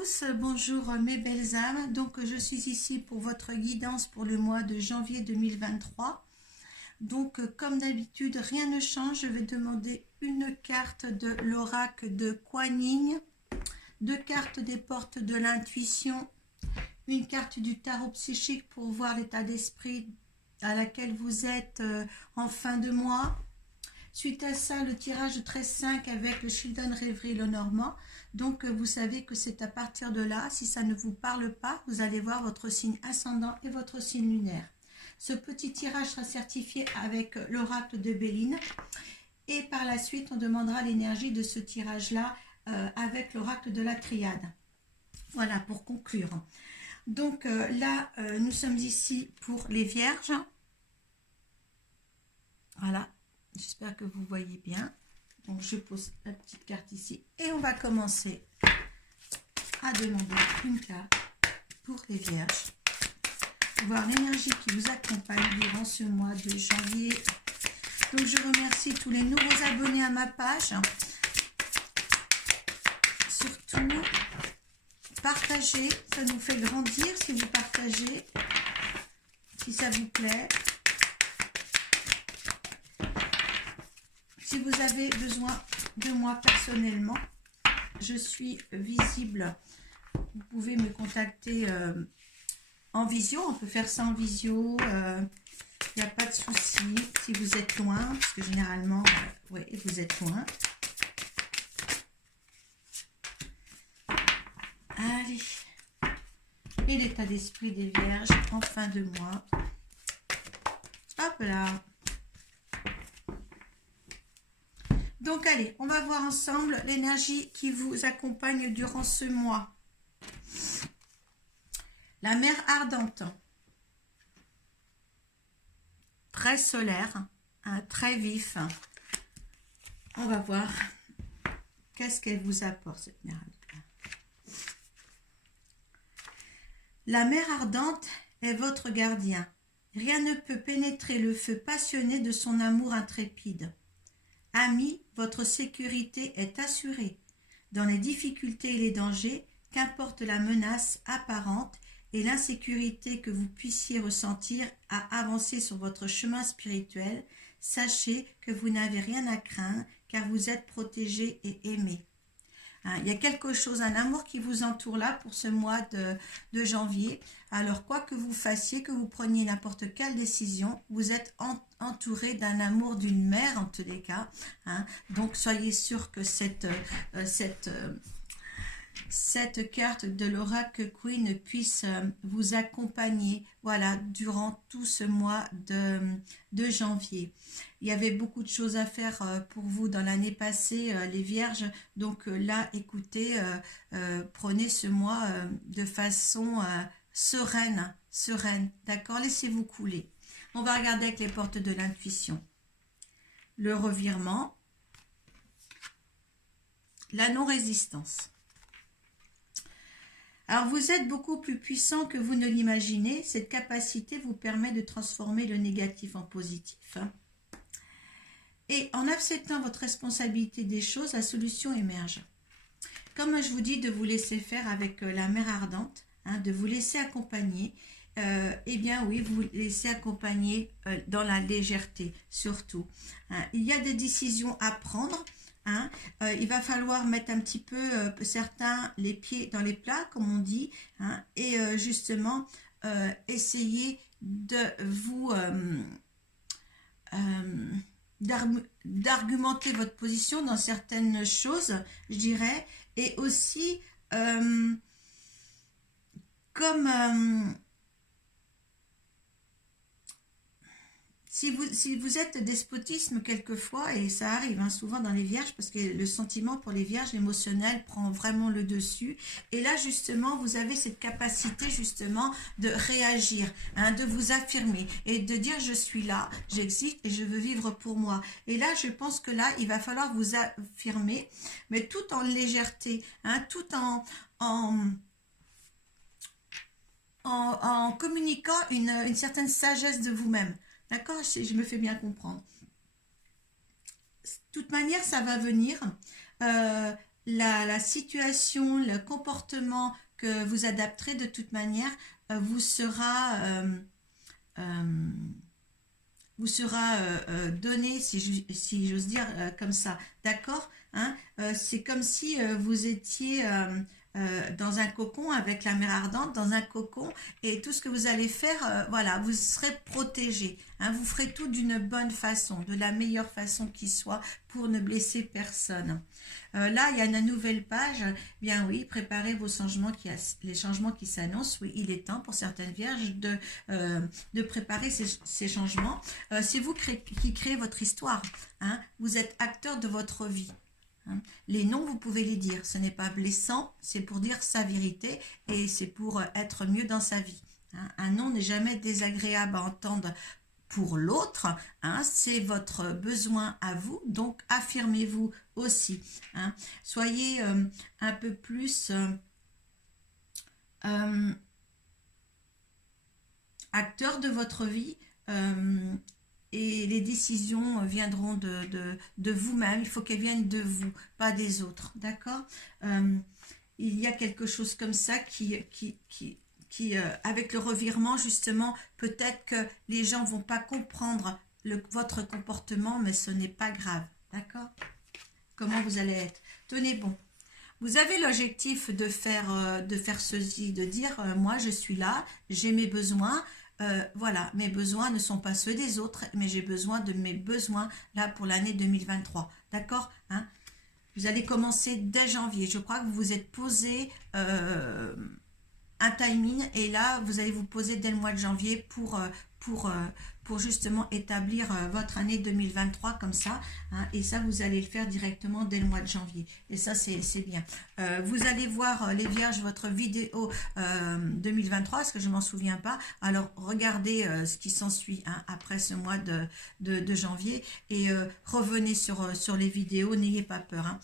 tous, bonjour mes belles âmes. Donc je suis ici pour votre guidance pour le mois de janvier 2023. Donc comme d'habitude, rien ne change. Je vais demander une carte de l'oracle de Kuan Yin, deux cartes des portes de l'intuition, une carte du tarot psychique pour voir l'état d'esprit à laquelle vous êtes en fin de mois. Suite à ça, le tirage de 13-5 avec le Children Rêverie Lenormand. Donc, vous savez que c'est à partir de là, si ça ne vous parle pas, vous allez voir votre signe ascendant et votre signe lunaire. Ce petit tirage sera certifié avec l'oracle de Béline. Et par la suite, on demandera l'énergie de ce tirage-là avec l'oracle de la triade. Voilà, pour conclure. Donc là, nous sommes ici pour les vierges. Voilà. J'espère que vous voyez bien. Donc, je pose la petite carte ici. Et on va commencer à demander une carte pour les vierges. Voir l'énergie qui vous accompagne durant ce mois de janvier. Donc, je remercie tous les nouveaux abonnés à ma page. Surtout, partagez. Ça nous fait grandir si vous partagez. Si ça vous plaît. Si vous avez besoin de moi personnellement, je suis visible. Vous pouvez me contacter en visio. On peut faire ça en visio. Il n'y a pas de souci. Si vous êtes loin, parce que généralement, oui, vous êtes loin. Allez. Et l'état d'esprit des vierges en fin de mois. Hop là. Donc allez, on va voir ensemble l'énergie qui vous accompagne durant ce mois. La mer ardente, très solaire, très vif. On va voir qu'est-ce qu'elle vous apporte cette mer ardente. La mer ardente est votre gardien. Rien ne peut pénétrer le feu passionné de son amour intrépide. Amis, votre sécurité est assurée. Dans les difficultés et les dangers, qu'importe la menace apparente et l'insécurité que vous puissiez ressentir à avancer sur votre chemin spirituel, sachez que vous n'avez rien à craindre car vous êtes protégé et aimé. Il y a quelque chose, un amour qui vous entoure là pour ce mois de janvier. Alors, quoi que vous fassiez, que vous preniez n'importe quelle décision, vous êtes entouré d'un amour, d'une mère en tous les cas. Donc, soyez sûr que cette carte de l'oracle Queen puisse vous accompagner, voilà, durant tout ce mois de janvier. Il y avait beaucoup de choses à faire pour vous dans l'année passée, les vierges. Donc là, écoutez, prenez ce mois de façon sereine, d'accord? Laissez-vous couler. On va regarder avec les portes de l'intuition. Le revirement, la non-résistance. Alors, vous êtes beaucoup plus puissant que vous ne l'imaginez. Cette capacité vous permet de transformer le négatif en positif. Et en acceptant votre responsabilité des choses, la solution émerge. Comme je vous dis, de vous laisser faire avec la mer ardente, de vous laisser accompagner. Eh bien oui, vous laissez accompagner dans la légèreté, surtout. Il y a des décisions à prendre. Il va falloir mettre un petit peu certains les pieds dans les plats comme on dit, et justement essayer de vous d'argumenter votre position dans certaines choses, je dirais, et aussi comme si vous êtes despotisme quelquefois, et ça arrive souvent dans les vierges, parce que le sentiment pour les vierges, l'émotionnel prend vraiment le dessus. Et là, justement, vous avez cette capacité, justement, de réagir, de vous affirmer et de dire « je suis là, j'existe et je veux vivre pour moi ». Et là, je pense que là, il va falloir vous affirmer, mais tout en légèreté, tout en communiquant une certaine sagesse de vous-même. D'accord, je me fais bien comprendre. De toute manière, ça va venir. la situation, le comportement que vous adapterez de toute manière vous sera euh, donné, si j'ose dire comme ça, d'accord, hein, c'est comme si vous étiez dans un cocon avec la mer ardente, dans un cocon, et tout ce que vous allez faire, voilà, vous serez protégé, hein, vous ferez tout d'une bonne façon, de la meilleure façon qui soit, pour ne blesser personne. Là, il y a une nouvelle page. Bien oui, préparez vos changements, les changements qui s'annoncent. Oui, il est temps pour certaines vierges de préparer ces changements. C'est vous qui créez votre histoire, hein. Vous êtes acteur de votre vie, hein. Les noms, vous pouvez les dire. Ce n'est pas blessant, c'est pour dire sa vérité et c'est pour être mieux dans sa vie, hein. Un nom n'est jamais désagréable à entendre pour l'autre, hein, c'est votre besoin à vous, donc affirmez-vous aussi, hein. Soyez un peu plus euh, acteur de votre vie, et les décisions viendront de vous-même. Il faut qu'elles viennent de vous, pas des autres, d'accord. Il y a quelque chose comme ça qui avec le revirement, justement, peut-être que les gens vont pas comprendre votre comportement, mais ce n'est pas grave, d'accord. Comment vous allez être. Tenez bon. Vous avez l'objectif de faire ceci, de dire moi je suis là, j'ai mes besoins, voilà, mes besoins ne sont pas ceux des autres, mais j'ai besoin de mes besoins là pour l'année 2023, d'accord, hein. Vous allez commencer dès janvier. Je crois que vous vous êtes posé un timing et là vous allez vous poser dès le mois de janvier pour, euh, pour justement établir votre année 2023 comme ça, hein, et ça vous allez le faire directement dès le mois de janvier et ça c'est bien. Vous allez voir les vierges votre vidéo 2023 parce que je m'en souviens pas, alors regardez ce qui s'ensuit, hein, après ce mois de janvier et revenez sur les vidéos, n'ayez pas peur, hein.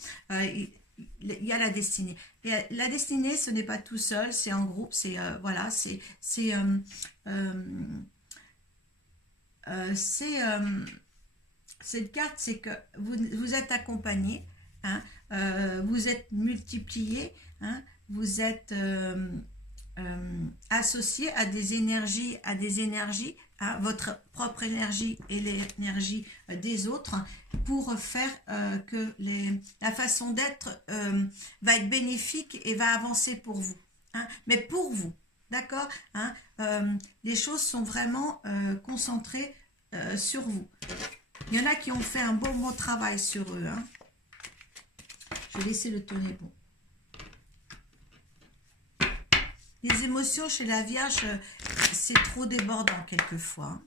Il y a la destinée. Et la destinée, ce n'est pas tout seul, c'est en groupe, c'est voilà, c'est cette carte, c'est que vous êtes accompagné, hein, vous êtes multiplié, hein, vous êtes associé à des énergies, hein, votre propre énergie et l'énergie des autres, pour faire que la façon d'être va être bénéfique et va avancer pour vous, hein, mais pour vous, d'accord, hein, les choses sont vraiment concentrées sur vous. Il y en a qui ont fait un bon travail sur eux, hein. Je vais laisser le tonner bon. Les émotions chez la Vierge, c'est trop débordant quelquefois, hein.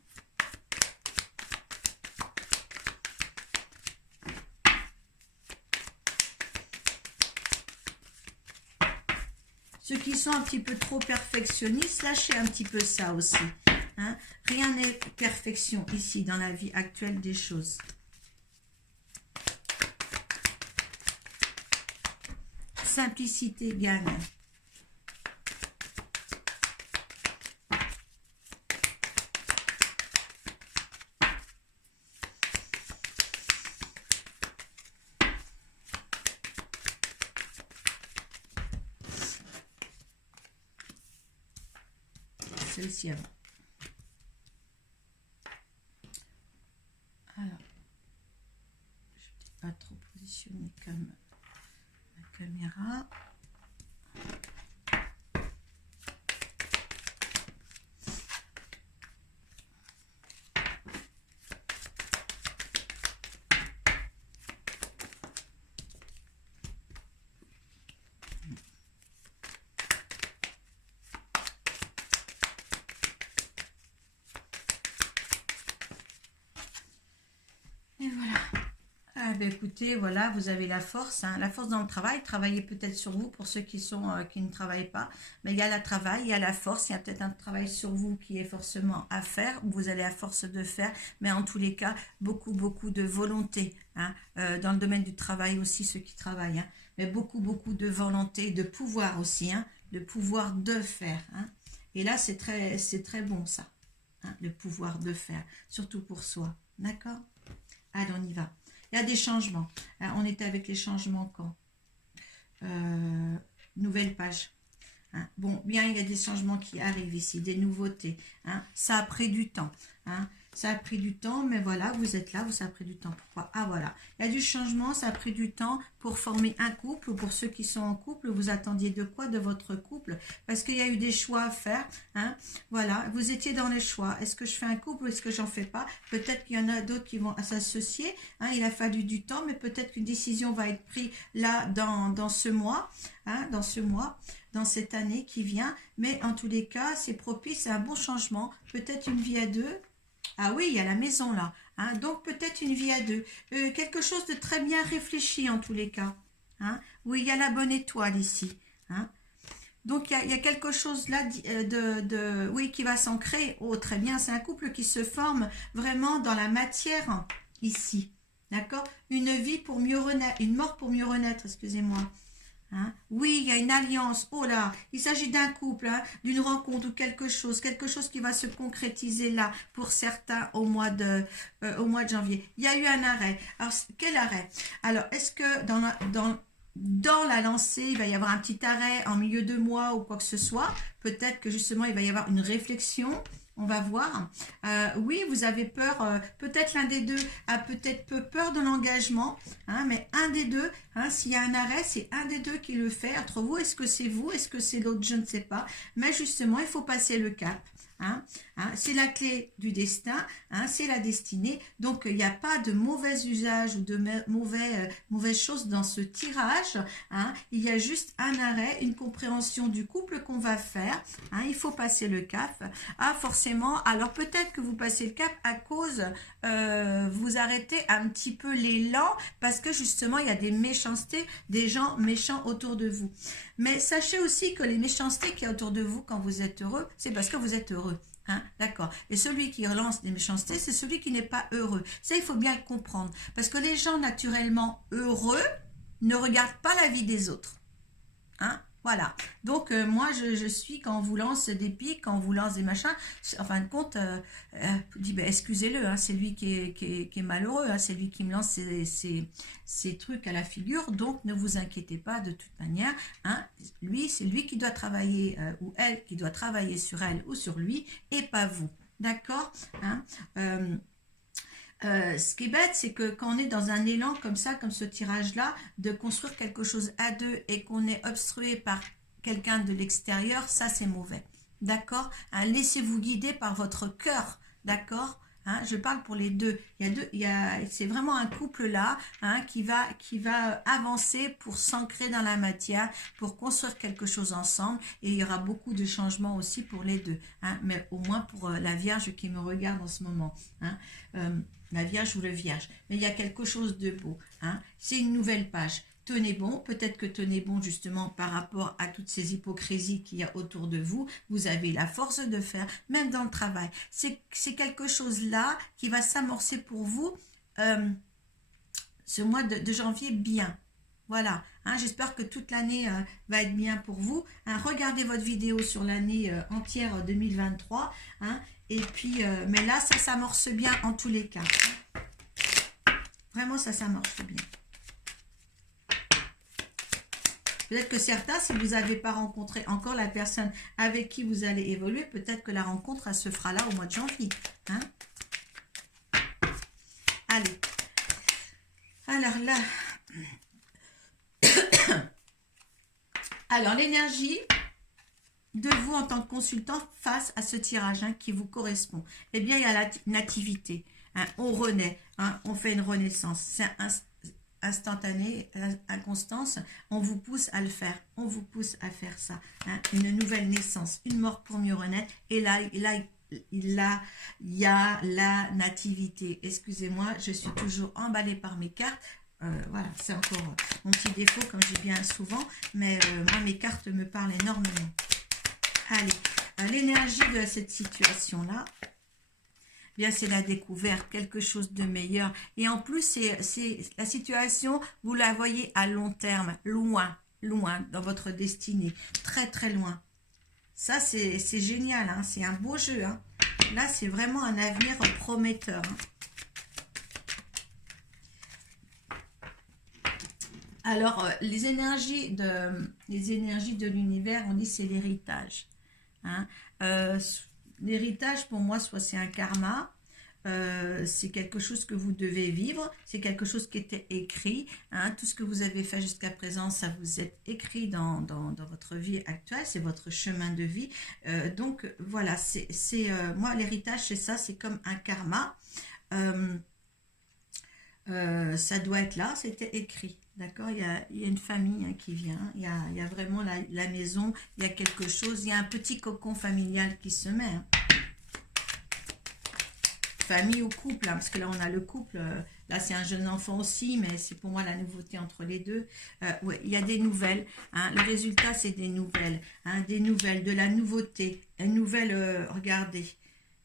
Ceux qui sont un petit peu trop perfectionnistes, lâchez un petit peu ça aussi, hein. Rien n'est perfection ici dans la vie actuelle des choses. Simplicité gagne. Celle-ci avant. Alors, je ne vais pas trop positionner comme la caméra. Et voilà. Ah ben écoutez, voilà, vous avez la force, hein, la force dans le travail. Travaillez peut-être sur vous pour ceux qui ne travaillent pas. Mais il y a le travail, il y a la force, il y a peut-être un travail sur vous qui est forcément à faire. Vous allez à force de faire, mais en tous les cas, beaucoup de volonté, hein, dans le domaine du travail aussi, ceux qui travaillent, hein, mais beaucoup de volonté, de pouvoir aussi, hein, de pouvoir de faire, hein. Et là, c'est très bon ça, hein, le pouvoir de faire, surtout pour soi, d'accord? Allez, on y va. Il y a des changements. On était avec les changements quand? nouvelle page. Hein. Bon, bien, il y a des changements qui arrivent ici, des nouveautés. Hein. Ça a pris du temps. Hein. Ça a pris du temps, mais voilà, vous êtes là, ça a pris du temps. Pourquoi? Ah voilà, il y a du changement, ça a pris du temps pour former un couple. Pour ceux qui sont en couple, vous attendiez de quoi de votre couple? Parce qu'il y a eu des choix à faire. Hein. Voilà, vous étiez dans les choix. Est-ce que je fais un couple ou est-ce que j'en fais pas? Peut-être qu'il y en a d'autres qui vont s'associer. Hein. Il a fallu du temps, mais peut-être qu'une décision va être prise là dans ce mois. Hein, dans cette année qui vient. Mais en tous les cas, c'est propice, c'est un bon changement. Peut-être une vie à deux. Ah oui, il y a la maison là. Hein, donc peut-être une vie à deux. Quelque chose de très bien réfléchi en tous les cas. Hein, oui, il y a la bonne étoile ici. Hein. Donc il y a quelque chose là oui, qui va s'ancrer. Oh, très bien, c'est un couple qui se forme vraiment dans la matière ici. D'accord? Une vie pour mieux renaître, une mort pour mieux renaître, excusez-moi. Hein? Oui, il y a une alliance. Oh là, il s'agit d'un couple, hein, d'une rencontre ou quelque chose qui va se concrétiser là pour certains au mois de janvier. Il y a eu un arrêt. Alors, quel arrêt? Alors, est-ce que dans la lancée, il va y avoir un petit arrêt en milieu de mois ou quoi que ce soit? Peut-être que justement, il va y avoir une réflexion. On va voir. Oui, vous avez peur. Peut-être l'un des deux a peut-être peur de l'engagement. Hein, mais un des deux, hein, s'il y a un arrêt, c'est un des deux qui le fait. Entre vous, est-ce que c'est vous? Est-ce que c'est l'autre? Je ne sais pas. Mais justement, il faut passer le cap. Hein, c'est la clé du destin. Hein, c'est la destinée. Donc, il n'y a pas de mauvais usage ou de mauvaises choses dans ce tirage. Hein, il y a juste un arrêt, une compréhension du couple qu'on va faire. Hein, il faut passer le cap. Ah, forcément. Alors, peut-être que vous passez le cap à cause, vous arrêtez un petit peu l'élan parce que justement, il y a des méchancetés, des gens méchants autour de vous. Mais sachez aussi que les méchancetés qu'il y a autour de vous quand vous êtes heureux, c'est parce que vous êtes heureux. Hein, d'accord. Et celui qui relance des méchancetés, c'est celui qui n'est pas heureux. Ça, il faut bien le comprendre. Parce que les gens naturellement heureux ne regardent pas la vie des autres. Hein, voilà. Donc, moi, je suis, quand on vous lance des pics, quand on vous lance des machins, en fin de compte, dit, ben, excusez-le, hein, c'est lui qui est malheureux, hein, c'est lui qui me lance ces trucs à la figure, donc ne vous inquiétez pas de toute manière. Hein, c'est lui qui doit travailler, ou elle qui doit travailler sur elle ou sur lui, et pas vous. D'accord? Hein, ce qui est bête, c'est que quand on est dans un élan comme ça, comme ce tirage-là, de construire quelque chose à deux et qu'on est obstrué par quelqu'un de l'extérieur, ça c'est mauvais. D'accord? Hein, laissez-vous guider par votre cœur. D'accord? Hein, je parle pour les deux. C'est vraiment un couple là, hein, qui va avancer pour s'ancrer dans la matière, pour construire quelque chose ensemble. Et il y aura beaucoup de changements aussi pour les deux. Hein, mais au moins pour la Vierge qui me regarde en ce moment. Hein, la Vierge ou le Vierge. Mais il y a quelque chose de beau. Hein, c'est une nouvelle page. Tenez bon, peut-être que tenez bon justement par rapport à toutes ces hypocrisies qu'il y a autour de vous. Vous avez la force de faire, même dans le travail. C'est quelque chose là qui va s'amorcer pour vous ce mois de janvier bien. Voilà, hein, j'espère que toute l'année va être bien pour vous. Hein, regardez votre vidéo sur l'année entière 2023. Hein, et puis, mais là, ça s'amorce bien en tous les cas. Vraiment, ça s'amorce bien. Peut-être que certains, si vous n'avez pas rencontré encore la personne avec qui vous allez évoluer, peut-être que la rencontre, elle se fera là au mois de janvier. Hein? Allez. Alors là... Alors, l'énergie de vous en tant que consultant face à ce tirage hein, qui vous correspond. Eh bien, il y a la nativité. Hein, on renaît. Hein, on fait une renaissance. C'est instantané, inconstance, on vous pousse à le faire, on vous pousse à faire ça, hein, une nouvelle naissance, une mort pour mieux renaître, et là, il y a la nativité. Excusez-moi, je suis toujours emballée par mes cartes, voilà, c'est encore mon petit défaut, comme je dis bien souvent, mais moi, mes cartes me parlent énormément. Allez, l'énergie de cette situation-là, bien c'est la découverte, quelque chose de meilleur. Et en plus, c'est la situation, vous la voyez à long terme, loin, loin dans votre destinée, très très loin. Ça, c'est génial, hein, c'est un beau jeu. Hein. Là, c'est vraiment un avenir prometteur. Hein. Alors, les énergies de l'univers, on dit c'est l'héritage. Hein. Euh, L'héritage, pour moi, soit c'est un karma, c'est quelque chose que vous devez vivre, c'est quelque chose qui était écrit. Hein. Tout ce que vous avez fait jusqu'à présent, ça vous est écrit dans votre vie actuelle, c'est votre chemin de vie. Donc, voilà, moi, l'héritage, c'est ça, c'est comme un karma. Euh, Ça doit être là, c'était écrit. D'accord, il y a une famille hein, qui vient, il y a vraiment la maison, il y a quelque chose, il y a un petit cocon familial qui se met. Hein. Famille ou couple, hein, parce que là on a le couple, là c'est un jeune enfant aussi, mais c'est pour moi la nouveauté entre les deux. Ouais, il y a des nouvelles, hein, le résultat c'est des nouvelles, de la nouveauté, une nouvelle, regardez,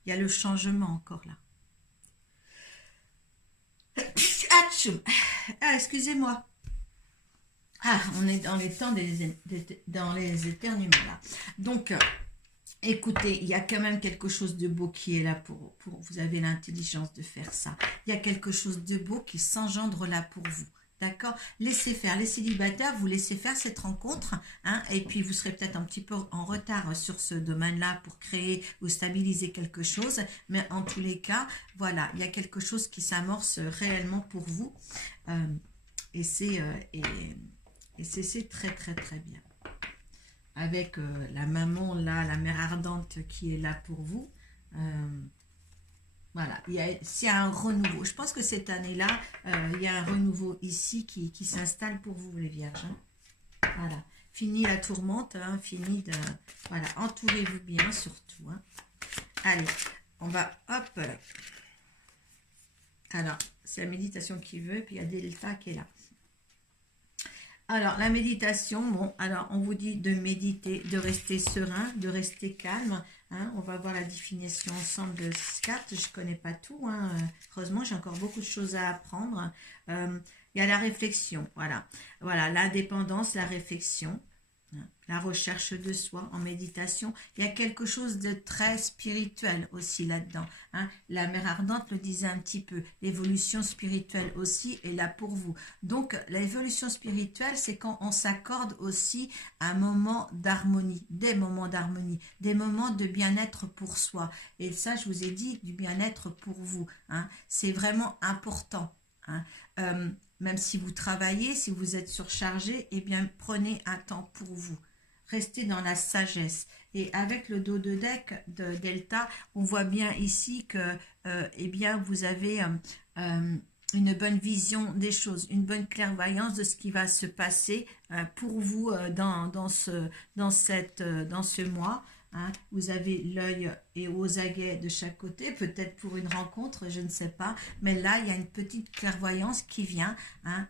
il y a le changement encore là. Atchoum. Ah, excusez-moi. Ah, on est dans les temps dans les éternuements là. Donc, écoutez, il y a quand même quelque chose de beau qui est là pour vous avez l'intelligence de faire ça. Il y a quelque chose de beau qui s'engendre là pour vous. D'accord. Laissez faire. Les célibataires, vous laissez faire cette rencontre. Hein, et puis, vous serez peut-être un petit peu en retard sur ce domaine-là pour créer ou stabiliser quelque chose. Mais en tous les cas, voilà, il y a quelque chose qui s'amorce réellement pour vous. Euh, et c'est très, très, très bien. Avec la maman là, la mère ardente qui est là pour vous. Euh, voilà, s'il y a un renouveau. Je pense que cette année-là, il y a un renouveau ici qui s'installe pour vous, les vierges. Hein. Voilà, fini la tourmente, hein, fini de... Voilà, entourez-vous bien surtout. Hein. Allez, on va, hop. Alors, c'est la méditation qui veut, puis il y a Delta qui est là. Alors, la méditation, bon, alors on vous dit de méditer, de rester serein, de rester calme. Hein, on va voir la définition ensemble de ces cartes. Je ne connais pas tout. Hein, heureusement, j'ai encore beaucoup de choses à apprendre. Il y a la réflexion, voilà. Voilà, l'indépendance, la réflexion. La recherche de soi en méditation. Il y a quelque chose de très spirituel aussi là-dedans. Hein. La mère ardente le disait un petit peu. L'évolution spirituelle aussi est là pour vous. Donc, l'évolution spirituelle, c'est quand on s'accorde aussi un moment d'harmonie, des moments d'harmonie, des moments de bien-être pour soi. Et ça, je vous ai dit, du bien-être pour vous. Hein. C'est vraiment important. Hein. Même si vous travaillez, si vous êtes surchargé, eh bien, prenez un temps pour vous. Restez dans la sagesse. Et avec le dos de deck de Delta, on voit bien ici que eh bien, vous avez une bonne vision des choses, une bonne clairvoyance de ce qui va se passer pour vous dans ce mois. Hein. Vous avez l'œil et aux aguets de chaque côté, peut-être pour une rencontre, je ne sais pas. Mais là, il y a une petite clairvoyance qui vient. Hein,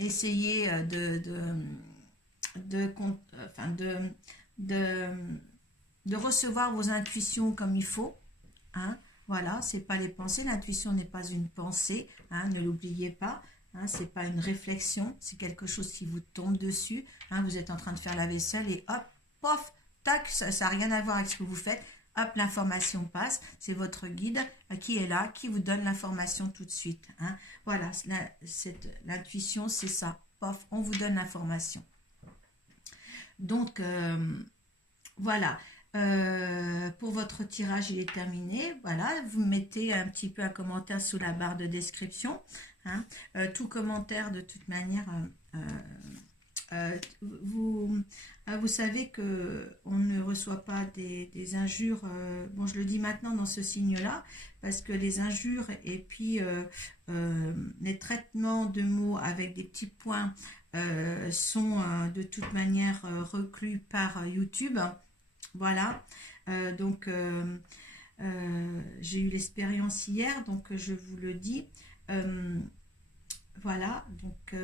essayer enfin de, de recevoir vos intuitions comme il faut. Hein. Voilà, c'est pas les pensées. L'intuition n'est pas une pensée. Hein, ne l'oubliez pas. Hein, c'est pas une réflexion, c'est quelque chose qui vous tombe dessus. Hein, vous êtes en train de faire la vaisselle et hop, pof, tac, ça n'a rien à voir avec ce que vous faites. Hop, l'information passe. C'est votre guide qui est là, qui vous donne l'information tout de suite. Hein. Voilà, l'intuition, c'est ça. Pof, on vous donne l'information. Donc, voilà. Pour votre tirage, il est terminé. Voilà, vous mettez un petit peu un commentaire sous la barre de description. Hein. Tout commentaire, de toute manière, vous savez que on ne reçoit pas des injures. Bon, je le dis maintenant dans ce signe-là, parce que les injures et puis les traitements de mots avec des petits points sont de toute manière reclus par YouTube. Voilà, donc j'ai eu l'expérience hier, donc je vous le dis. Voilà, donc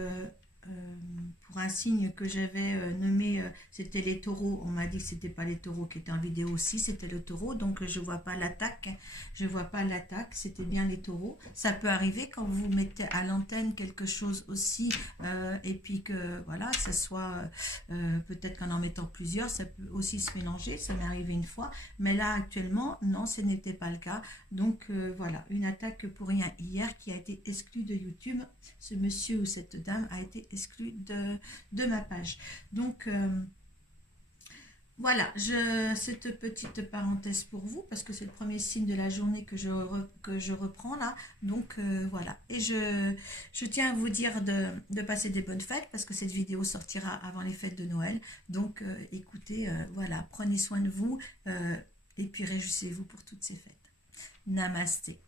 pour un signe que j'avais nommé, c'était les taureaux. On m'a dit que c'était pas les taureaux qui étaient en vidéo aussi, c'était le taureau. Donc je vois pas l'attaque, c'était bien les taureaux. Ça peut arriver quand vous mettez à l'antenne quelque chose aussi, et puis que voilà, ça soit peut-être qu'en mettant plusieurs, ça peut aussi se mélanger. Ça m'est arrivé une fois, mais là actuellement, non, ce n'était pas le cas. Donc voilà, une attaque pour rien hier qui a été exclue de YouTube. Ce monsieur ou cette dame a été exclu de ma page. Donc voilà, cette petite parenthèse pour vous, parce que c'est le premier signe de la journée que je reprends là. Donc voilà, et je tiens à vous dire de passer des bonnes fêtes, parce que cette vidéo sortira avant les fêtes de Noël. Donc écoutez, voilà, prenez soin de vous, et puis réjouissez-vous pour toutes ces fêtes. Namasté.